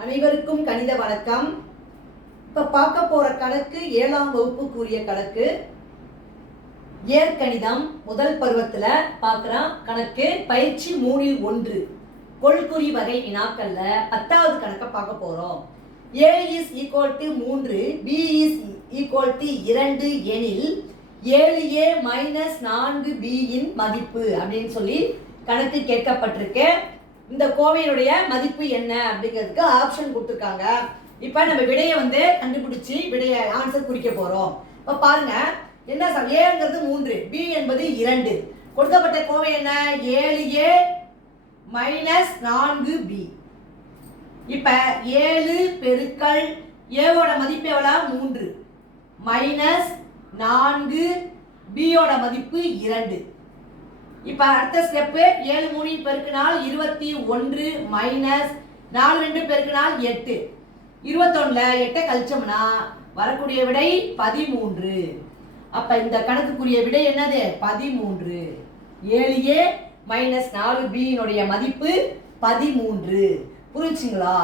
அனைவருக்கும் கணித வணக்கம். இப்ப பார்க்க போற கணக்கு 7ஆம் வகுப்புக்குரிய கணக்கு. இயற்கணிதம் முதல் பருவத்துல பார்க்கிறோம். கணக்கு பயிற்சி 3-1 கொள்குறி வகை வினாக்கள்ல 10வது கணக்கை பார்க்க போறோம். a is equal to 3, b is equal to 2 எனில் 7a minus 4b இன் மதிப்பு அப்படின்னு சொல்லி கணக்கு கேட்கப்பட்டிருக்கு. இந்த கோவையினுடைய மதிப்பு என்ன அப்படிங்கிறதுக்கு ஆப்ஷன் கொடுத்துருக்காங்க. இப்போ நம்ம விடையை கண்டுபிடிச்சி விடைய ஆன்சர் குறிக்க போறோம். இப்போ பாருங்க, என்ன ஏங்கிறது 3, b என்பது 2. கொடுக்கப்பட்ட கோவை என்ன? 7a minus 4b. இப்ப 7 பெருக்கல் a-ஓட மதிப்பு எவ்வளவு? 3 மைனஸ் 4 b-ஓட மதிப்பு 2. இப்ப அடுத்த ஸ்டெப் 7 3 பெருக்கினால் 21 மைனஸ் 4 2 பெருக்கினால் 8. 21ல 8 கழிச்சோம்னா வரக்கூடிய விடை 13. அப்ப இந்த கணக்குக்குரிய விடை என்னது? 13. 7a மைனஸ் 4b மதிப்பு 13. புரிஞ்சுங்களா?